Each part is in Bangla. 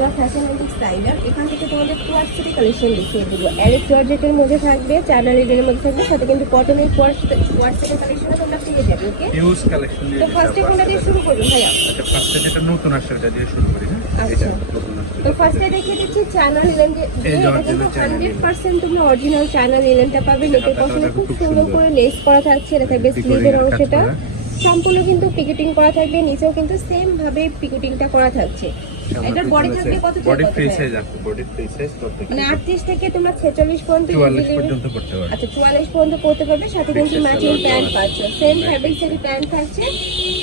Salwar fashion styler. এখান থেকে তোমাদের কোয়ার্সেটের কালেকশন দেখিয়ে দেবো। অ্যারেক জর্জেটের মধ্যে থাকবে, চায়না লিনেনের মধ্যে থাকবে, সাথে কিন্তু কটনের কোয়ার্সেটের কালেকশন তোমরা পেয়ে যাবে। ওকে, হিউজ কালেকশন তো ফার্স্টে কোনটা দিয়ে শুরু করবো ভাইয়া? আচ্ছা, ফার্স্টে যেটা নতুন আসছে এটা দিয়ে শুরু করি। হ্যাঁ, আচ্ছা, এটা নতুন আসছে। তো ফার্স্টে দেখিয়ে দিচ্ছি চায়না লিনেন। এটা কিন্তু 100% তোমরা অরিজিনাল চায়না লিনেনটা পাবে। নেকের পশনে খুব সুন্দর করে লেস করা থাকছে। এটা থাকবে স্লিভের অংশটা সম্পূর্ণ কিন্তু পিকেটিং করা থাকবে, নিচেও কিন্তু সেম ভাবে পিকেটিংটা করা থাকছে। এটার বডি থাকবে কত থেকে বডি কত? ফ্রি সাইজ আছে, বডি ফ্রি সাইজ প্রত্যেক মানে 38 থেকে তোমরা 46 পর্যন্ত 44 পর্যন্ত করতে পারবে। আচ্ছা 44 পর্যন্ত করতে পারবে। সাথে কিন্তু ম্যাচিং প্যান্ট পাচ্ছে, সেম ফ্যাব্রিক্সের প্যান্ট থাকছে।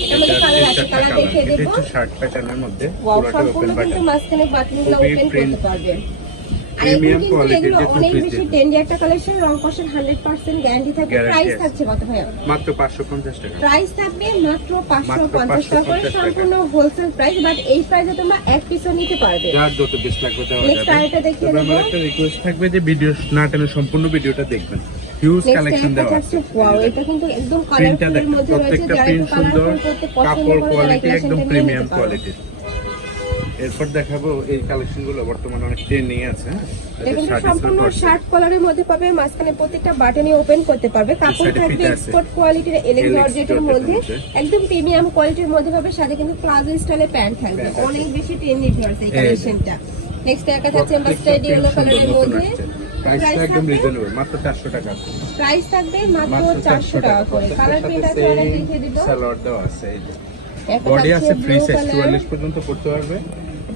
এটার মধ্যে কালার আছে, কালার দেখিয়ে দেব। এটা শার্ট প্যাটার্নের মধ্যে ওয়াও, পুরোটা সম্পূর্ণ ওপেন কিন্তু বাটন, মাঝখানে বাটনগুলো ওপেন করতে পারবে। আর এখন প্রিমিয়াম কিন্তু কোয়ালিটির এগুলো যে টু অনেক পিস বেশি ট্রেন্ডি একটা কালেকশন। রং কষের 100% গ্যারান্টি থাকবে। প্রাইস থাকছে কত ভাইয়া? মাত্র 550 টাকা। প্রাইস থাকবে মাত্র 550 টাকা করে, সম্পূর্ণ হোলসেল প্রাইস। বাট এই প্রাইসে তোমরা এক পিসও নিতে পারবে। যার যত বেশ লাগবে দেওয়া নেক্সট যাবে। আরেকটা দেখিয়ে তবে দেব। আমার একটা রিকোয়েস্ট থাকবে যে ভিডিও না টেনে সম্পূর্ণ ভিডিওটা দেখবেন। হিউজ কালেকশন দেওয়া আছে। ওয়াও, এটা কিন্তু একদম প্রিন্টটা কালারফুলের দেখেন, মধ্যে রয়েছে। প্রত্যেকটা যারা প্রিন্ট একটু সুন্দর, কালারফুল করতে পছন্দ কাপড় করে কোয়ালিটি তারা একদম কালেকশনটা নিয়ে প্রিমিয়াম নিতে পারো। কোয়ালিটির। এরপর দেখাবো এই কালেকশনগুলো বর্তমানে অনেক ট্রেন্ডিং আছে। এটা কিন্তু সম্পূর্ণ শার্ট কলারের মধ্যে পাবে, মাঝখানে প্রত্যেকটা বাটনে ওপেন করতে পারবে। কাপড় থাকবে এক্সপোর্ট কোয়ালিটির এলেক্স জর্জেটের মধ্যে, একদম প্রিমিয়াম কোয়ালিটির মধ্যে পাবে। সাথে কিন্তু প্লাজো স্টাইলে প্যান্ট থাকবে, অনেক বেশি ট্রেন্ডি ভিউয়ার্স এই কালেকশনটা। নেক্সট একটা থাকছে মাস্টার্ড ইয়েলো কালারের মধ্যে। প্রাইসটা একদম রিজনেবল, মাত্র 400 টাকা। প্রাইস থাকবে মাত্র 400 টাকা করে। কালার প্রিন্ট আছে, অনেক দেখিয়ে দিব। সালোয়ার দেওয়া আছে, এই যে একটা বডি আছে থাকছে ফ্রি ব্লু সাইজ কালার। 44 পর্যন্ত করতে পারবে।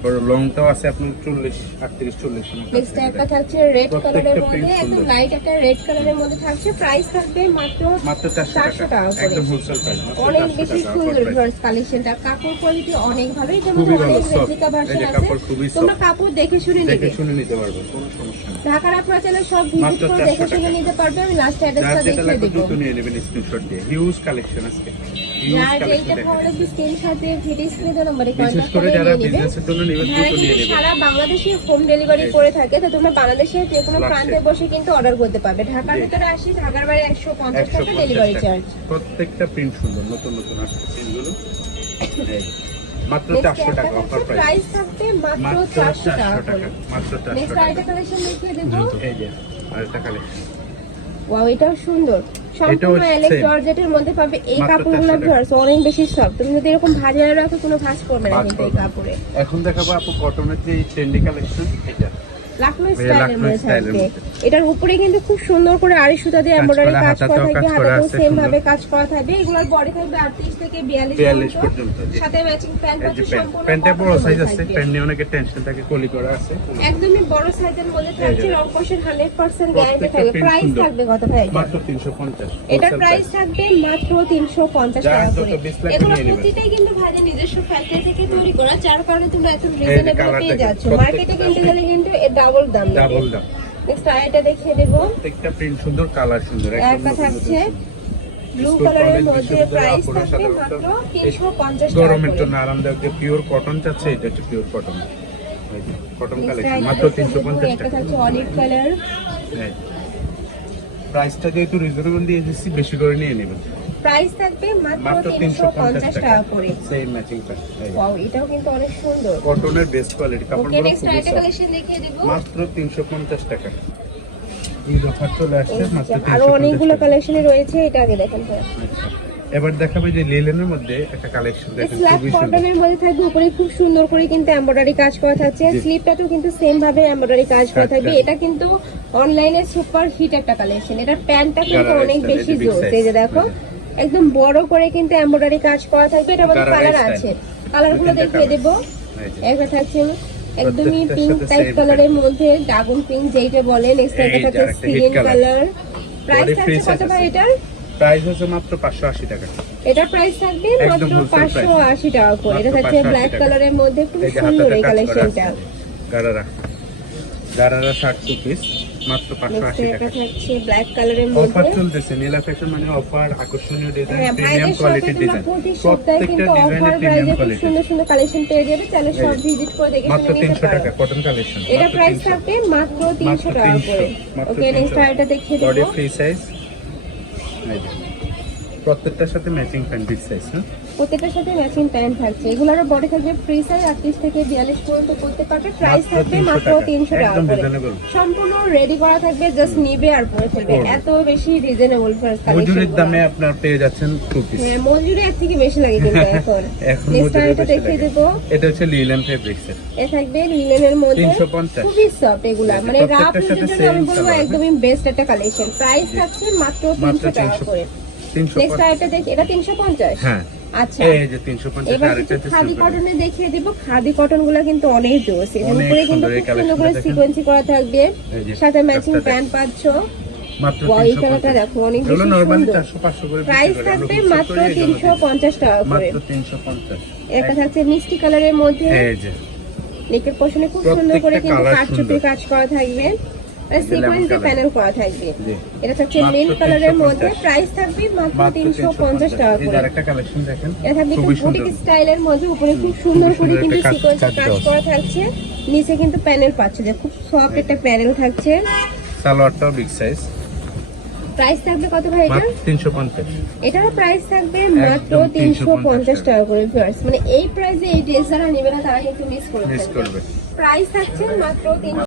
তারপর লংটাও আছে আপনার 40 38 40। নেক্সট একটা থাকছে রেড কালারের মধ্যে, একদম লাইট একটা রেড কালারের মধ্যে থাকছে। প্রাইস থাকবে মাত্র 400 টাকা করে। একদম হোলসেল প্রাইস। অনেক বেশি সুন্দর ভিউয়ার্স কালেকশনটা। কাপড় কোয়ালিটি অনেক ভালো। এটার মধ্যে খুবই ভালো, অনেক soft। রেপ্লিকা ভার্সন এই যে আছে, কাপড় খুবই তোমরা soft। কাপড় দেখে শুনে দেখে নেবে। শুনে নিতে পারবে, কোনো সমস্যা নেই। ঢাকার আপনারা চাইলে সব ভিজিট মাত্র করে 400 দেখে শুনে টাকা। নিতে পারবে। আমি লাস্ট যার অ্যাড্রেসটা যেটা দেখিয়ে লাগবে দেব। দ্রুত নিয়ে নেবেন স্ক্রিনশট দিয়ে। হিউজ কালেকশন আজকে, হিউজ যার কালেকশন যেটা ভালো লাগবে স্ক্রিনশট দিয়ে ভিডিও স্ক্রিনে নম্বরে বিশেষ কন্টাক্ট করে করে যারা নিয়ে নেবে। বিজনেসের জন্য নেবেন হ্যাঁ, দ্রুত নিয়ে কিন্তু নেবেন। সারা বাংলাদেশে হোম ডেলিভারি করে থাকে, তো তোমরা বাংলাদেশের যে কোনো লাগছে। প্রান্তে বসে কিন্তু অর্ডার করতে পারবে। ঢাকার ভিতরে আসি, ঢাকার বাইরে 150 টাকা ডেলিভারি 150 চার্জ। টাকা। প্রত্যেকটা প্রিন্ট সুন্দর, নতুন নতুন আসছে প্রিন্টগুলো। এই মাত্র Next 400 একটা টাকা অফার থাকছে, প্রাইস। প্রাইস থাকবে মাত্র মাত্র 400 টাকা 400 করে। টাকা, মাত্র 400 নেক্সট টাকা। আরেকটা কালেকশন দেখিয়ে দেবো। এই যে আরেকটা কালেকশন। ওয়াও, এটাও সুন্দর। সম্পূর্ণ হচ্ছে এলেক্স same। জর্জেটের মধ্যে পাবে। এই মাত্র কাপড়গুলো 400 টাকা। ভিউয়ার্স অনেক বেশি সফট। তুমি যদি এরকম ভাজিয়ে রাখো কোনো ভাঁজ করবে না ভাঁজ কিন্তু এই করবে না। কাপড়ে। এখন দেখাবো আপু কটনের যে ট্রেন্ডি কালেকশন, এটা লাকনো এই স্টাইলের লাকনো মধ্যে স্টাইলের থাকবে। মধ্যে। এটার উপরে কিন্তু খুব সুন্দর করে আড়ি সুতা দিয়ে এমব্রয়ডারি করা, কাজ করা হাতাতেও থাকবে, কাজ করা হাতাতেও আছে, সেম সুন্দর। ভাবে কাজ করা থাকবে। এগুলোর বডি থাকবে 38 থেকে 42 42 পর্যন্ত। পর্যন্ত। জি। সাথে ম্যাচিং প্যান্ট এই যে আছে, প্যান্ট, সম্পূর্ণ প্যান্টে বড় কটনের সাইজ মধ্যে আছে, থাকবে। প্যান্ট নিয়ে অনেকে টেনশন থাকে, কলি করা আছে। একদমই বড় সাইজের মধ্যে থাকছে। এই যে। রং কষের 100% গ্যারান্টি প্রত্যেকটা থাকবে। print প্রাইস সুন্দর। থাকবে কত ভাই? মাত্র 350। এটার wholesale প্রাইস price। থাকবে মাত্র 350 যার টাকা যত করে। বেশি লাগবে এগুলো নিয়ে নেবেন। প্রতিটাই কিন্তু ভাইদের নিজস্ব ফ্যাক্টরি থেকে তৈরি করা, যার কারণে তোমরা এত রিজনেবল colour পেয়ে দেখেন, যাচ্ছ। প্রত্যেকটা মার্কেটে কিনতে গেলে কিন্তু এর ডাবল দাম নেবে। ডাবল দাম। নেক্সট আরেকটা দেখিয়ে দেবো। প্রত্যেকটা প্রিন্ট সুন্দর, কালার সুন্দর, একদম একটা নতুন থাকছে নতুন। ব্লু School কালারের college মধ্যে, বিশ্ববিদ্যালয় প্রাইস আপুরা থাকবে সাধারণত মাত্র এই 350 টাকা গরমের করে। জন্য আরামদায়ক যে পিওর কটন চাচ্ছে, এটা হচ্ছে pure cotton. Cotton Next collection আরেকটা মাত্র দেখিয়ে দেবো। 350 একটা টাকা। থাকছে অলিভ কালার। প্রাইসটা যেহেতু রিজনেবল দিয়ে এসেছি, বেশি করে নিয়ে নেবেন। প্রাইস থাকবে মাত্র মাত্র 350 টাকা করে। Same matching pant. ওয়াও, এটাও কিন্তু অনেক সুন্দর। কটনের বেস্ট কোয়ালিটি, ওকে, কাপড়গুলো নেক্সট খুবই আরেকটা সফট। কালেকশন দেখিয়ে দেবো। মাত্র 350 টাকা। ঈদ অফার চলে আসছে, মাত্র আরো 350 অনেকগুলো টাকা। কালেকশনে রয়েছে, এটা আগে দেখেন ভাই। আচ্ছা, এবার দেখাবে যে লিলেনের মধ্যে একটা কালেকশন দেখেন, স্ল্যাব খুবই সুন্দর। কটনের মধ্যে থাকবে, উপরে খুব সুন্দর করে কিন্তু এমব্রয়ডারি কাজ করা থাকছে। জি। স্লিপটাতেও কিন্তু সেম ভাবে এমব্রয়ডারি কাজ করা আচ্ছা। থাকবে। এটা কিন্তু অনলাইনে সুপার হিট একটা কালেকশন। এটার প্যান্টটা কিন্তু গারারা অনেক style, বেশি এই যে big জোস। size। এই যে দেখো, একদম বড় করে কিন্তু এমব্রয়ডারি কাজ করা থাকবে। এটার মধ্যে গারারা কালার style। আছে, কালারগুলো দুই তিনটা দেখিয়ে colour। দেবো। এই যে। একটা থাকছে একদমই প্রত্যেকটার পিঙ্ক সাথে টাইপ same কালারের মধ্যে, ড্রাগন পিঙ্ক যেইটা বলে। নেক্সট এই একটা যে থাকছে আরেকটা hit সিলিন colour। Colour. Price Body free থাকছে কত size ভাই আছে। এটার? প্রাইস হচ্ছে মাত্র 580 টাকা। এটার প্রাইস থাকবে একদম মাত্র wholesale price। 580 টাকা করে। এটা মাত্র থাকছে 580 ব্ল্যাক টাকা। কালারের মধ্যে, খুব এই যে সুন্দর হাতাতে এই কাজ করা কালেকশনটা। আছে। গারারা, গারারা 60 পিস, মাত্র নেক্সট 580 একটা টাকা। থাকছে ব্ল্যাক কালারের অফার মধ্যে। চলতেছে, নীলা ফ্যাশন মানে অফার, আকর্ষণীয় ডিজাইন, হ্যাঁ, প্রিমিয়াম ভাইদের শপে কোয়ালিটির তোমরা ডিজাইন। প্রতি সপ্তাহে প্রত্যেকটা কিন্তু ডিজাইনে অফার প্রিমিয়াম প্রাইসে খুব কোয়ালিটি। সুন্দর সুন্দর কালেকশন পেয়ে যাবে। তাহলে সব এই। ভিজিট করে দেখে মাত্র শুনে নিতে 300 পারো। টাকা কটন কালেকশন। এটা প্রাইস থাকবে মাত্র 300 টাকা করে। ওকে, নেক্সট আরেকটা দেখিয়ে বডি দেবো। Free size. প্রত্যেকটার সাথে ম্যাচিং প্যান্ট বিগ সাইজ। হ্যাঁ, প্রত্যেকটার সাথে ম্যাচিং প্যান্ট থাকছে। এগুলোর বডি থাকবে ফ্রি সাইজ 38 থেকে 42 পর্যন্ত করতে পারবে। প্রাইস মাত্র থাকবে 300 মাত্র টাকা। 300 টাকা একদম করে। reasonable। সম্পূর্ণ রেডি করা থাকবে, জাস্ট নিবে আর পরে ফেলবে। পরবে। এত বেশি রিজনেবল প্রাইস মজুরির কালেকশন। দামে আপনার পেয়ে যাচ্ছেন টু পিস। হ্যাঁ, মজুরি এর থেকে বেশি লাগে কিন্তু এখন। এখন নেক্সট মজুরি আইটেম বেশি দেখিয়ে লাগে। দেবো। এটা হচ্ছে লিলেন ফেব্রিক্সের। এ থাকবে লিনেনের মধ্যে 350 খুবই সফট এগুলা, মানে রাফ প্রত্যেকটার সাথে ইউজের জন্য আমি same বলবো color, একদমই বেস্ট একটা কালেকশন। প্রাইস থাকছে মাত্র 300 টাকা করে। 350 নেক্সট আইটেম দেখি, এটা 350। হ্যাঁ আচ্ছা, এই যে 350 এবার আরেকটা কিছু হচ্ছে খাদি silver। কটনে দেখিয়ে দিব। খাদি কটন গুলা কিন্তু অনেক জোস, এর অনেক উপরে কিন্তু সুন্দর এই খুব সুন্দর collection করে দেখেন। সিকোয়েন্সি করা থাকবে, এই যে সাথে ম্যাচিং কাজটা প্যান্ট পাচ্ছ। মাত্র ওয়াও, এই কালারটা 350। দেখো অনেক এগুলো বেশি নরমালি সুন্দর। 400-500 করে প্রাইস বিক্রি করে, থাকবে আমরা মাত্র খুচরা করে এই জন্য দিচ্ছি। 350 টাকা করে। মাত্র 350। একটা থাকছে মিষ্টি কালারের মধ্যে, এই যে নেকের পোর্শনে খুব সুন্দর করে প্রত্যেকটা কিন্তু colour কাটচুপির সুন্দর। কাজ করা থাকবে, আর সিকোয়েন্স দিয়ে colour। প্যানেল করা থাকবে। জি। এটা থাকছে মাত্র মেন কালারের মধ্যে, 350। প্রাইস থাকবে মাত্র মাত্র 350 টাকা এই যে করে। আরেকটা কালেকশন দেখেন, এটা থাকবে খুবই একটু সুন্দর। বুটিক স্টাইলের মধ্যে, উপরে খুব সুন্দর খুবই করে সুন্দর কিন্তু একটা কাজ সিকোয়েন্স কাজ দেওয়া। করা থাকছে, নিচে কিন্তু প্যানেল পাচ্ছে, যে খুব সফট একটা প্যানেল থাকছে। সালোয়ারটাও বিগ সাইজ। প্রাইস থাকবে কত ভাই এটা? মাত্র 350। এটার প্রাইস থাকবে মাত্র একদম 350 টাকা করে। ভিউয়ার্স, মানে এই প্রাইসে এই ড্রেস যারা নেবে না তারা কিন্তু মিস মিস করবে। করবে। প্রাইস থাকছে মাত্র 300